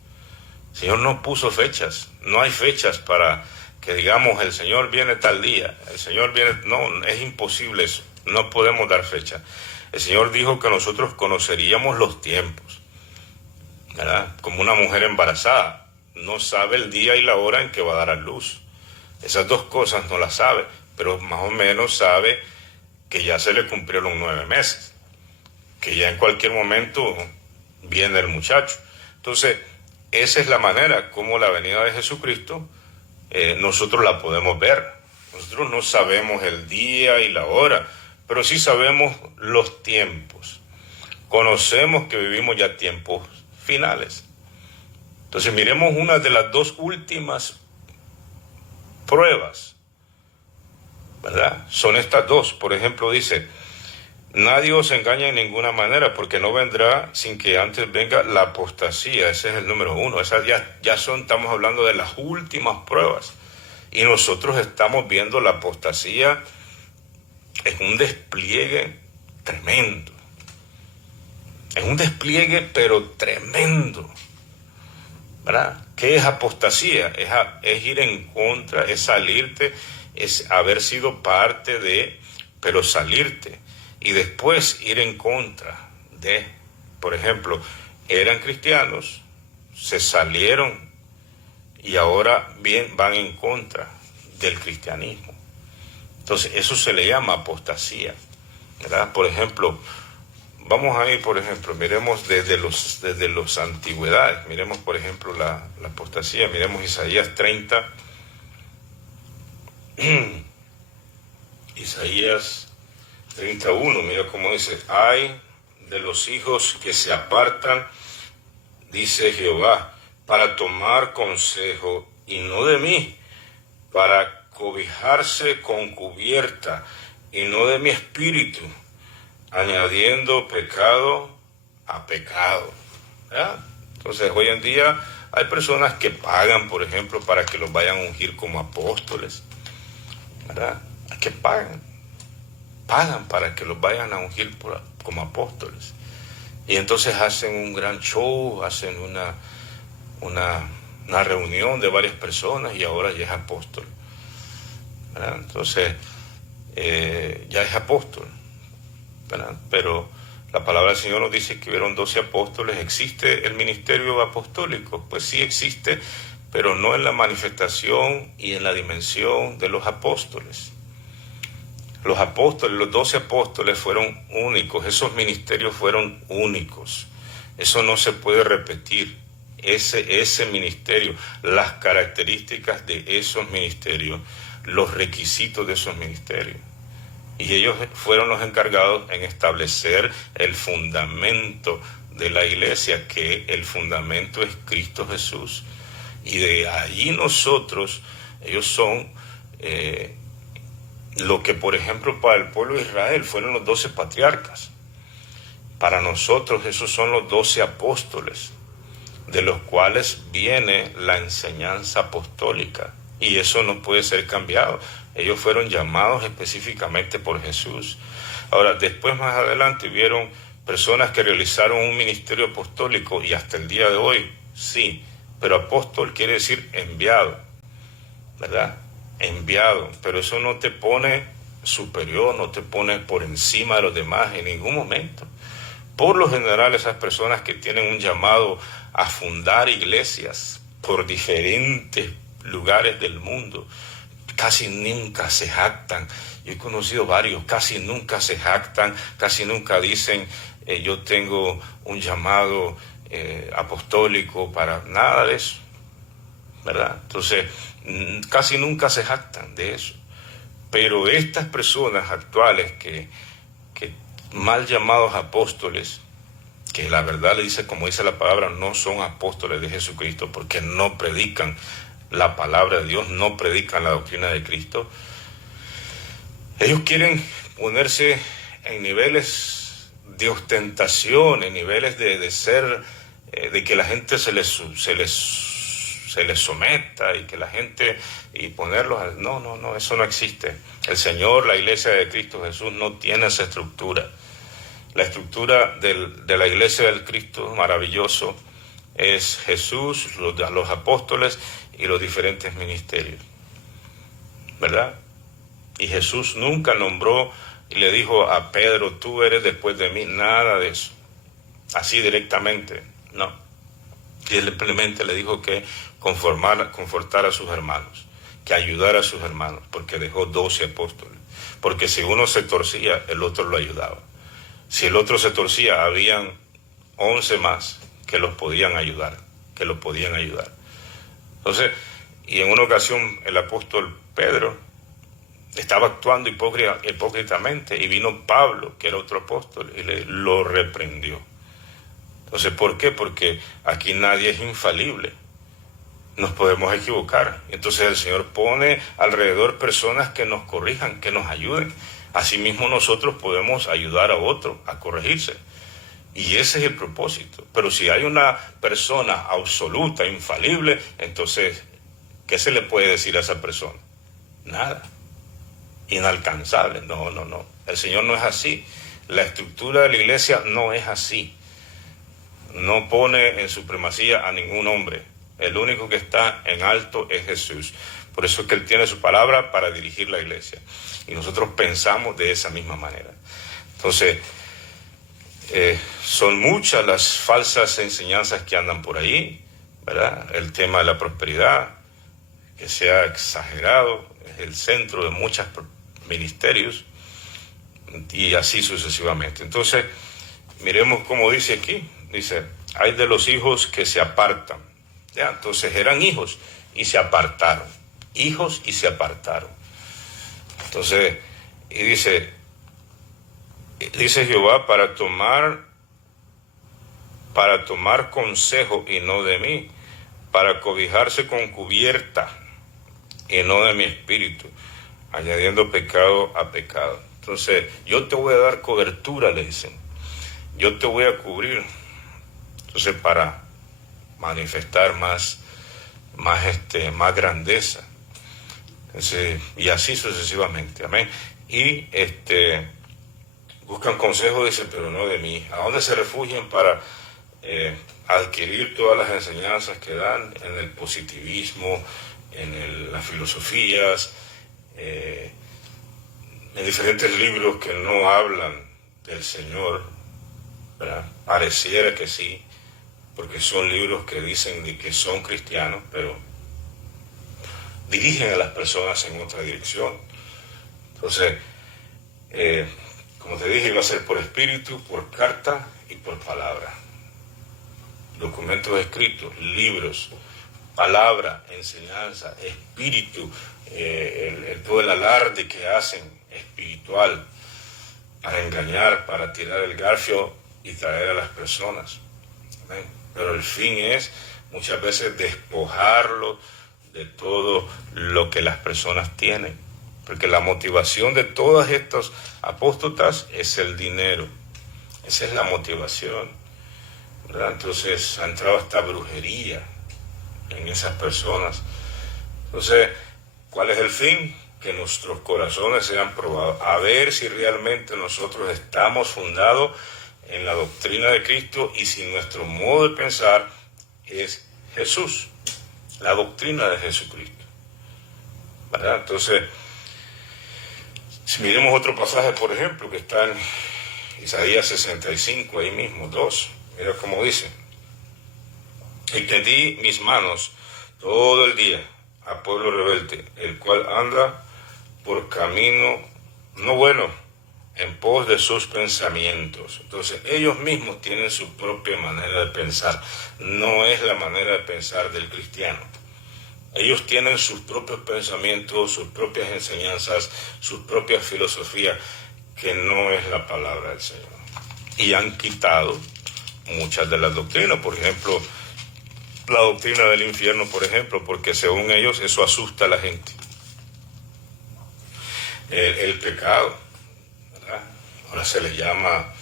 El Señor no puso fechas. No hay fechas para que digamos el Señor viene tal día. El Señor viene... No, es imposible eso. No podemos dar fecha. El Señor dijo que nosotros conoceríamos los tiempos, ¿verdad? Como una mujer embarazada no sabe el día y la hora en que va a dar a luz. Esas dos cosas no las sabe, pero más o menos sabe que ya se le cumplieron 9 meses, que ya en cualquier momento viene el muchacho. Entonces, esa es la manera como la venida de Jesucristo nosotros la podemos ver. Nosotros no sabemos el día y la hora, pero sí sabemos los tiempos. Conocemos que vivimos ya tiempos finales. Entonces miremos una de las dos últimas pruebas, ¿verdad? Son estas dos. Por ejemplo, dice: nadie os engaña en ninguna manera, porque no vendrá sin que antes venga la apostasía. Ese es el número 1. Esas estamos hablando de las últimas pruebas. Y nosotros estamos viendo la apostasía en un despliegue tremendo. Es un despliegue, pero tremendo, ¿verdad? ¿Qué es apostasía? Es ir en contra, es salirte, es haber sido parte de, pero salirte. Y después ir en contra de, por ejemplo, eran cristianos, se salieron y ahora van en contra del cristianismo. Entonces eso se le llama apostasía, ¿verdad? Por ejemplo, vamos a ir, por ejemplo, miremos desde los antigüedades, miremos por ejemplo la apostasía, miremos Isaías 30, Isaías 31, mira cómo dice: ay de los hijos que se apartan, dice Jehová, para tomar consejo y no de mí, para cobijarse con cubierta y no de mi espíritu, añadiendo pecado a pecado. ¿Ya? Entonces hoy en día hay personas que pagan, por ejemplo, para que los vayan a ungir como apóstoles, ¿verdad? Que pagan para que los vayan a ungir como apóstoles. Y entonces hacen un gran show, hacen una reunión de varias personas y ahora ya es apóstol, ¿verdad? Entonces ya es apóstol, ¿verdad? Pero la palabra del Señor nos dice que hubieron 12 apóstoles. ¿Existe el ministerio apostólico? Pues sí existe, pero no en la manifestación y en la dimensión de los apóstoles. Los apóstoles, los 12 apóstoles fueron únicos, esos ministerios fueron únicos. Eso no se puede repetir. Ese ministerio, las características de esos ministerios, los requisitos de esos ministerios. Y ellos fueron los encargados en establecer el fundamento de la iglesia, que el fundamento es Cristo Jesús. Y de allí nosotros, ellos son lo que, por ejemplo, para el pueblo de Israel fueron los 12 patriarcas. Para nosotros esos son los 12 apóstoles, de los cuales viene la enseñanza apostólica. Y eso no puede ser cambiado. Ellos fueron llamados específicamente por Jesús. Ahora, después, más adelante, hubieron personas que realizaron un ministerio apostólico, y hasta el día de hoy, sí. Pero apóstol quiere decir enviado, ¿verdad? Enviado. Pero eso no te pone superior, no te pone por encima de los demás en ningún momento. Por lo general, esas personas que tienen un llamado a fundar iglesias por diferentes lugares del mundo, casi nunca se jactan. Yo he conocido varios, casi nunca se jactan, casi nunca dicen yo tengo un llamado apostólico, para nada de eso, ¿verdad? Entonces, casi nunca se jactan de eso. Pero estas personas actuales que mal llamados apóstoles, que la verdad le dice, como dice la palabra, no son apóstoles de Jesucristo, porque no predican la palabra de Dios, no predican la doctrina de Cristo. Ellos quieren ponerse en niveles de ostentación, en niveles de ser, de que la gente se les someta, y que la gente, y ponerlos, no, eso no existe. El Señor, la iglesia de Cristo Jesús, no tiene esa estructura. La estructura de la iglesia del Cristo maravilloso es Jesús, los apóstoles y los diferentes ministerios, ¿verdad? Y Jesús nunca nombró y le dijo a Pedro, tú eres después de mí, nada de eso, así directamente, no. Y él simplemente le dijo que confortara a sus hermanos, que ayudara a sus hermanos, porque dejó 12 apóstoles, porque si uno se torcía, el otro lo ayudaba. Si el otro se torcía, habían 11 más que los podían ayudar, Entonces, y en una ocasión el apóstol Pedro estaba actuando hipócritamente, y vino Pablo, que era otro apóstol, y lo reprendió. Entonces, ¿por qué? Porque aquí nadie es infalible. Nos podemos equivocar. Entonces el Señor pone alrededor personas que nos corrijan, que nos ayuden. Asimismo nosotros podemos ayudar a otro a corregirse. Y ese es el propósito. Pero si hay una persona absoluta, infalible, entonces, ¿qué se le puede decir a esa persona? Nada. Inalcanzable. No. El Señor no es así. La estructura de la iglesia no es así. No pone en supremacía a ningún hombre. El único que está en alto es Jesús. Por eso es que Él tiene su palabra para dirigir la iglesia. Y nosotros pensamos de esa misma manera. Entonces, son muchas las falsas enseñanzas que andan por ahí, ¿verdad? El tema de la prosperidad, que se ha exagerado, es el centro de muchos ministerios, y así sucesivamente. Entonces, miremos cómo dice aquí. Dice, hay de los hijos que se apartan. ¿Ya? Entonces eran hijos y se apartaron. Hijos y se apartaron. Entonces, y dice Jehová, para tomar consejo y no de mí, para cobijarse con cubierta y no de mi espíritu, añadiendo pecado a pecado. Entonces, yo te voy a dar cobertura, le dicen. Yo te voy a cubrir. Entonces, para manifestar más grandeza. Entonces, y así sucesivamente. Amén. Y buscan consejo, dice, pero no de mí. ¿A dónde se refugian para adquirir todas las enseñanzas que dan? En el positivismo, en las filosofías, en diferentes libros que no hablan del Señor, ¿verdad? Pareciera que sí, porque son libros que dicen de que son cristianos, pero dirigen a las personas en otra dirección. Entonces, como te dije, iba a ser por espíritu, por carta y por palabra. Documentos escritos, libros, palabra, enseñanza, espíritu, todo el alarde que hacen espiritual para engañar, para tirar el garfio y traer a las personas. ¿Amén? Pero el fin es muchas veces despojarlo de todo lo que las personas tienen, porque la motivación de todos estos apóstatas es el dinero. Esa es la motivación, ¿verdad? Entonces ha entrado esta brujería en esas personas. Entonces, ¿cuál es el fin? Que nuestros corazones sean probados, a ver si realmente nosotros estamos fundados en la doctrina de Cristo y si nuestro modo de pensar es Jesús, la doctrina de Jesucristo, ¿verdad? Entonces, si miremos otro pasaje, por ejemplo, que está en Isaías 65, ahí mismo, 2, mira cómo dice: extendí mis manos todo el día a pueblo rebelde, el cual anda por camino no bueno, en pos de sus pensamientos. Entonces, ellos mismos tienen su propia manera de pensar, no es la manera de pensar del cristiano. Ellos tienen sus propios pensamientos, sus propias enseñanzas, sus propias filosofías, que no es la palabra del Señor. Y han quitado muchas de las doctrinas, por ejemplo, la doctrina del infierno, por ejemplo, porque según ellos eso asusta a la gente. El pecado, ¿verdad? Ahora se le llama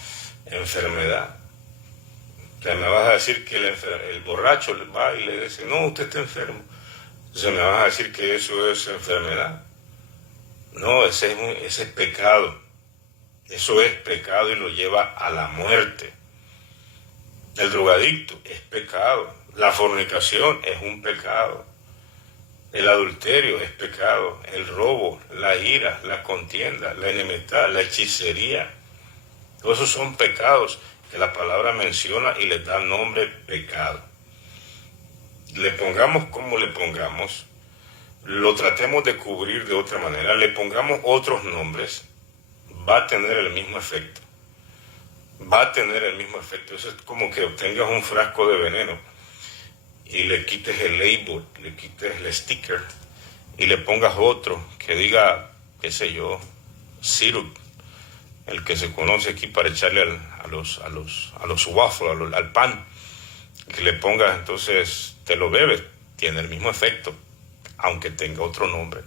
enfermedad. O sea, me vas a decir que el borracho va y le dice, no, usted está enfermo. Entonces me vas a decir que eso es enfermedad. No, ese es pecado. Eso es pecado y lo lleva a la muerte. El drogadicto es pecado. La fornicación es un pecado. El adulterio es pecado. El robo, la ira, la contienda, la enemistad, la hechicería. Todos esos son pecados que la palabra menciona y les da nombre pecado. Le pongamos como le pongamos, lo tratemos de cubrir de otra manera, le pongamos otros nombres, va a tener el mismo efecto. Va a tener el mismo efecto. Eso es como que obtengas un frasco de veneno y le quites el label, le quites el sticker y le pongas otro que diga, qué sé yo, syrup, el que se conoce aquí para echarle a los waffles, al pan, que le pongas, entonces te lo bebes, tiene el mismo efecto, aunque tenga otro nombre.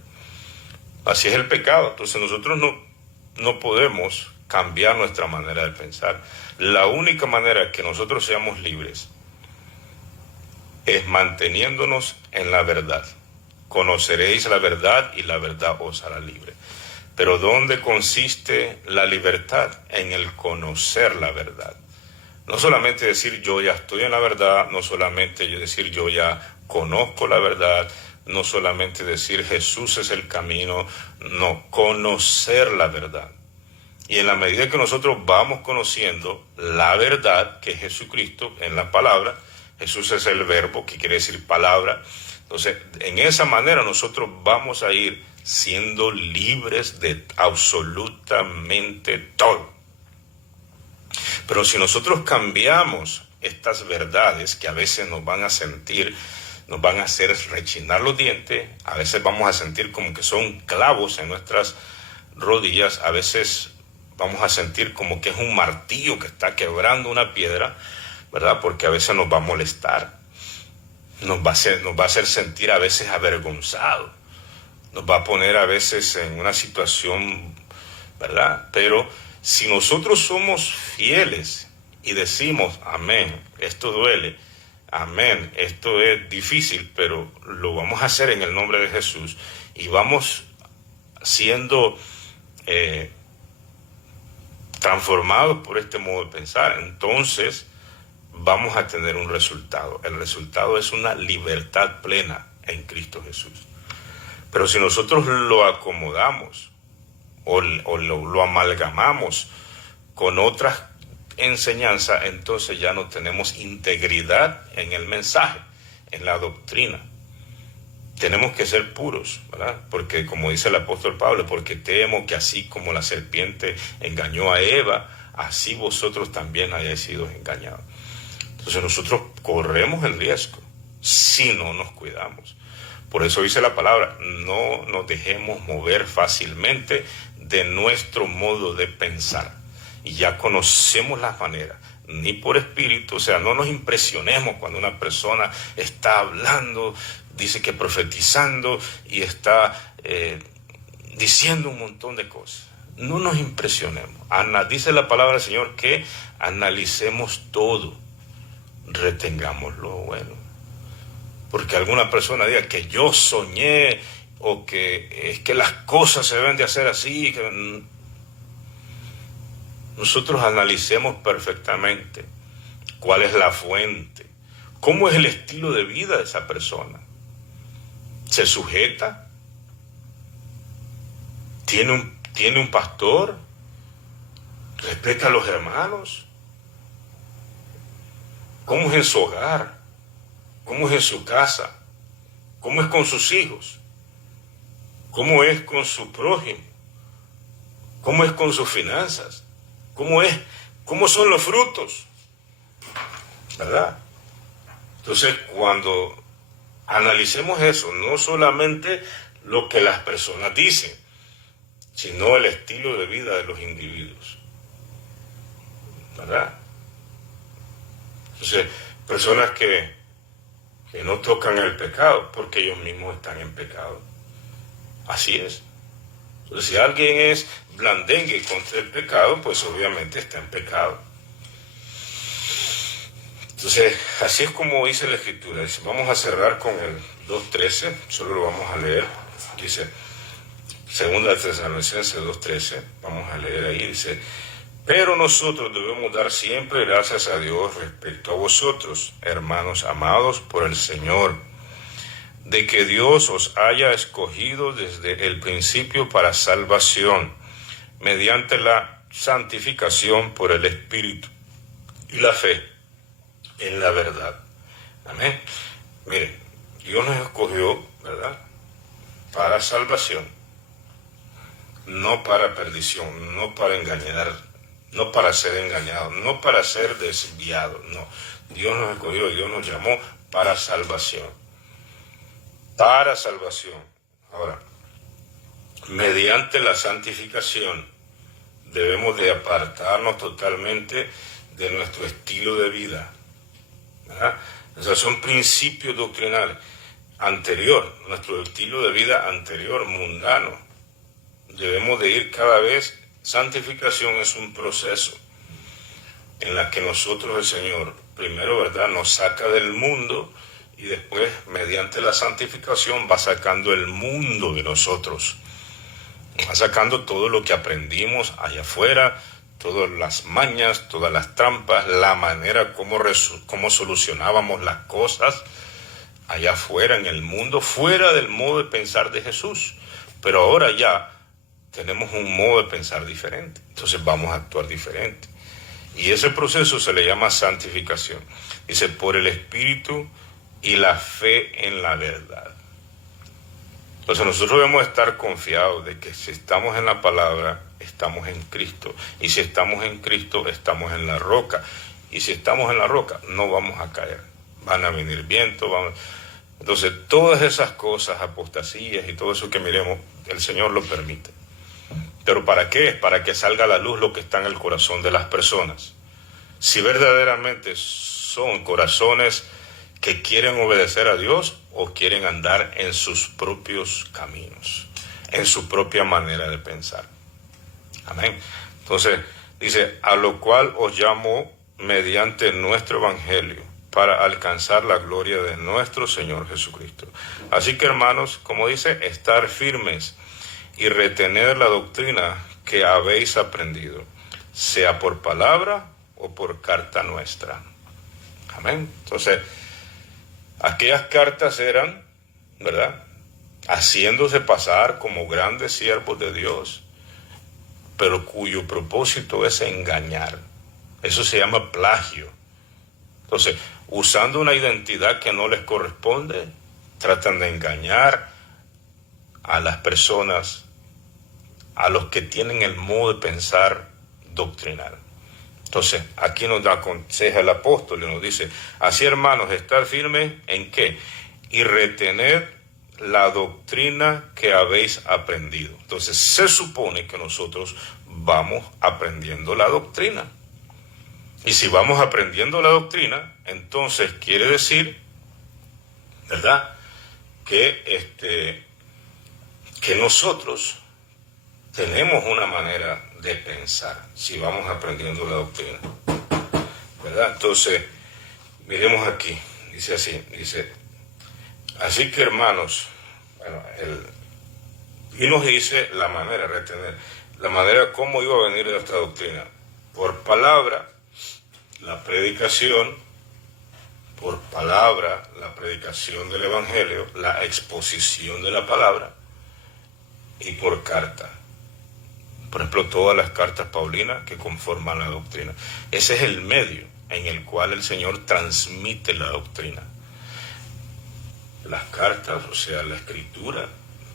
Así es el pecado. Entonces nosotros no podemos cambiar nuestra manera de pensar. La única manera que nosotros seamos libres es manteniéndonos en la verdad. Conoceréis la verdad y la verdad os hará libre. Pero ¿dónde consiste la libertad? En el conocer la verdad. No solamente decir yo ya estoy en la verdad, no solamente decir yo ya conozco la verdad, no solamente decir Jesús es el camino, no, conocer la verdad. Y en la medida que nosotros vamos conociendo la verdad, que es Jesucristo en la palabra, Jesús es el verbo, que quiere decir palabra. Entonces, en esa manera nosotros vamos a ir siendo libres de absolutamente todo. Pero si nosotros cambiamos estas verdades que a veces nos van a hacer rechinar los dientes, a veces vamos a sentir como que son clavos en nuestras rodillas, a veces vamos a sentir como que es un martillo que está quebrando una piedra, ¿verdad? Porque a veces nos va a molestar, nos va a hacer sentir a veces avergonzado, nos va a poner a veces en una situación, ¿verdad? Pero si nosotros somos fieles y decimos, amén, esto duele, amén, esto es difícil, pero lo vamos a hacer en el nombre de Jesús, y vamos siendo transformados por este modo de pensar, entonces vamos a tener un resultado. El resultado es una libertad plena en Cristo Jesús. Pero si nosotros lo acomodamos o lo amalgamamos con otras enseñanzas, entonces ya no tenemos integridad en el mensaje, en la doctrina. Tenemos que ser puros, ¿verdad? Porque como dice el apóstol Pablo, porque temo que así como la serpiente engañó a Eva, así vosotros también hayáis sido engañados. Entonces nosotros corremos el riesgo si no nos cuidamos. Por eso dice la palabra, no nos dejemos mover fácilmente de nuestro modo de pensar. Y ya conocemos las maneras, ni por espíritu, o sea, no nos impresionemos cuando una persona está hablando, dice que profetizando y está diciendo un montón de cosas. No nos impresionemos. Dice la palabra del Señor que analicemos todo, retengamos lo bueno. Porque alguna persona diga que yo soñé o que es que las cosas se deben de hacer así. Que nosotros analicemos perfectamente cuál es la fuente, cómo es el estilo de vida de esa persona. ¿Se sujeta? ¿Tiene un pastor? ¿Respeta a los hermanos? ¿Cómo es en su hogar? ¿Cómo es en su casa? ¿Cómo es con sus hijos? ¿Cómo es con su prójimo? ¿Cómo es con sus finanzas? ¿Cómo son los frutos? ¿Verdad? Entonces, cuando analicemos eso, no solamente lo que las personas dicen, sino el estilo de vida de los individuos. ¿Verdad? Entonces, personas que no tocan el pecado porque ellos mismos están en pecado. Así es. Entonces, si alguien es blandengue contra el pecado, pues obviamente está en pecado. Entonces, así es como dice la Escritura. Dice, vamos a cerrar con el 2.13, solo lo vamos a leer. Dice, Segunda Tesalonicenses 2.13, vamos a leer ahí, dice, pero nosotros debemos dar siempre gracias a Dios respecto a vosotros, hermanos amados por el Señor, de que Dios os haya escogido desde el principio para salvación, mediante la santificación por el Espíritu y la fe en la verdad. Amén. Miren, Dios nos escogió, ¿verdad?, para salvación, no para perdición, no para engañar, no para ser engañado, no para ser desviado, no. Dios nos escogió, Dios nos llamó para salvación. Para salvación. Ahora, mediante la santificación, debemos de apartarnos totalmente de nuestro estilo de vida, ¿verdad? Esos son principios doctrinales anterior, nuestro estilo de vida anterior, mundano. Debemos de ir cada vez. Santificación es un proceso en la que nosotros, el Señor, primero, ¿verdad?, nos saca del mundo y después, mediante la santificación, va sacando el mundo de nosotros. Va sacando todo lo que aprendimos allá afuera, todas las mañas, todas las trampas, la manera como solucionábamos las cosas allá afuera en el mundo, fuera del modo de pensar de Jesús. Pero ahora ya tenemos un modo de pensar diferente, entonces vamos a actuar diferente. Y ese proceso se le llama santificación. Dice, por el Espíritu y la fe en la verdad. Entonces nosotros debemos estar confiados de que si estamos en la palabra, estamos en Cristo. Y si estamos en Cristo, estamos en la roca. Y si estamos en la roca, no vamos a caer. Van a venir vientos, Entonces todas esas cosas, apostasías y todo eso que miremos, el Señor lo permite. ¿Pero para qué? Para que salga a la luz lo que está en el corazón de las personas. Si verdaderamente son corazones que quieren obedecer a Dios o quieren andar en sus propios caminos, en su propia manera de pensar. Amén. Entonces, dice, a lo cual os llamo mediante nuestro evangelio, para alcanzar la gloria de nuestro Señor Jesucristo. Así que, hermanos, como dice, estar firmes y retener la doctrina que habéis aprendido, sea por palabra o por carta nuestra. Amén. Entonces, aquellas cartas eran, ¿verdad?, haciéndose pasar como grandes siervos de Dios, pero cuyo propósito es engañar. Eso se llama plagio. Entonces, usando una identidad que no les corresponde, tratan de engañar a las personas, a los que tienen el modo de pensar doctrinal. Entonces, aquí nos da consejo el apóstol y nos dice, así, hermanos, estar firmes ¿en qué? Y retener la doctrina que habéis aprendido. Entonces, se supone que nosotros vamos aprendiendo la doctrina. Y si vamos aprendiendo la doctrina, entonces quiere decir, ¿verdad?, que nosotros tenemos una manera de pensar, si vamos aprendiendo la doctrina, ¿verdad? Entonces, miremos aquí, dice así, dice, así que, hermanos, bueno, y nos dice la manera de retener, la manera cómo iba a venir esta doctrina, por palabra, la predicación, por palabra, la predicación del evangelio, la exposición de la palabra, y por carta. Por ejemplo, todas las cartas paulinas que conforman la doctrina. Ese es el medio en el cual el Señor transmite la doctrina. Las cartas, o sea, la escritura,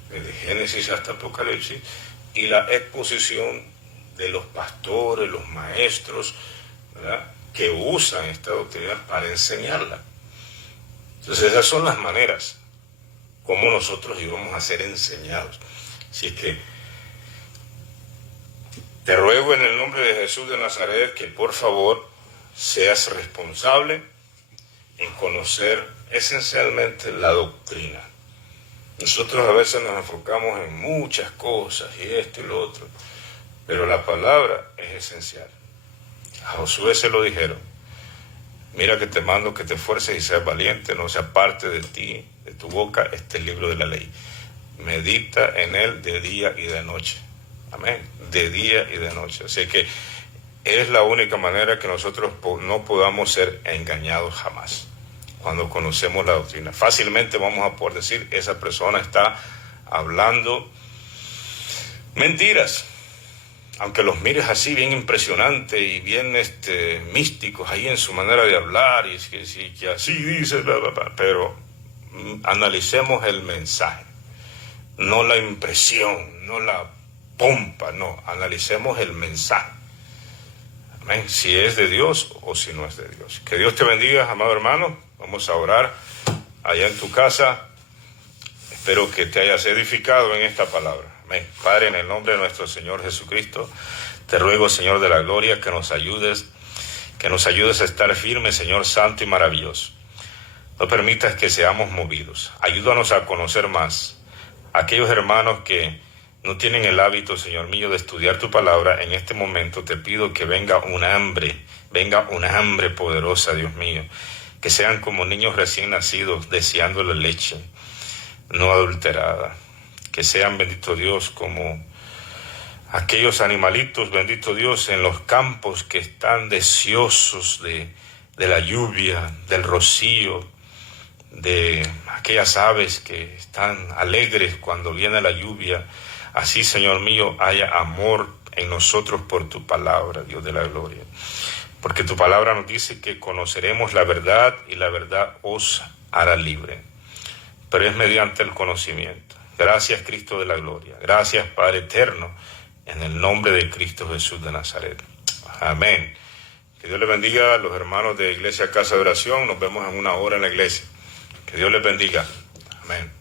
desde Génesis hasta Apocalipsis, y la exposición de los pastores, los maestros, ¿verdad?, que usan esta doctrina para enseñarla. Entonces, esas son las maneras como nosotros íbamos a ser enseñados. Así es que te ruego en el nombre de Jesús de Nazaret que por favor seas responsable en conocer esencialmente la doctrina. Nosotros a veces nos enfocamos en muchas cosas y esto y lo otro, pero la palabra es esencial. A Josué se lo dijeron, mira que te mando que te esfuerces y seas valiente, no se aparte de ti, de tu boca, este libro de la ley. Medita en él de día y de noche. Amén. De día y de noche. Así que es la única manera que nosotros no podamos ser engañados jamás. Cuando conocemos la doctrina, fácilmente vamos a poder decir, esa persona está hablando mentiras. Aunque los mires así bien impresionantes y bien místicos ahí en su manera de hablar, y que así dice, bla, bla, bla, pero analicemos el mensaje, no la impresión, no la pompa, no, analicemos el mensaje. Amén. Si es de Dios o si no es de Dios. Que Dios te bendiga, amado hermano. Vamos a orar allá en tu casa. Espero que te hayas edificado en esta palabra. Amén. Padre, en el nombre de nuestro Señor Jesucristo, te ruego, Señor de la gloria, que nos ayudes a estar firmes, Señor santo y maravilloso. No permitas que seamos movidos. Ayúdanos a conocer más a aquellos hermanos que no tienen el hábito, Señor mío, de estudiar tu palabra. En este momento te pido que venga un hambre poderosa, Dios mío, que sean como niños recién nacidos deseando la leche no adulterada, que sean, bendito Dios, como aquellos animalitos, bendito Dios, en los campos que están deseosos de la lluvia, del rocío, de aquellas aves que están alegres cuando viene la lluvia. Así, Señor mío, haya amor en nosotros por tu palabra, Dios de la gloria. Porque tu palabra nos dice que conoceremos la verdad y la verdad os hará libre. Pero es mediante el conocimiento. Gracias, Cristo de la gloria. Gracias, Padre eterno, en el nombre de Cristo Jesús de Nazaret. Amén. Que Dios les bendiga a los hermanos de Iglesia Casa de Oración. Nos vemos en una hora en la iglesia. Que Dios les bendiga. Amén.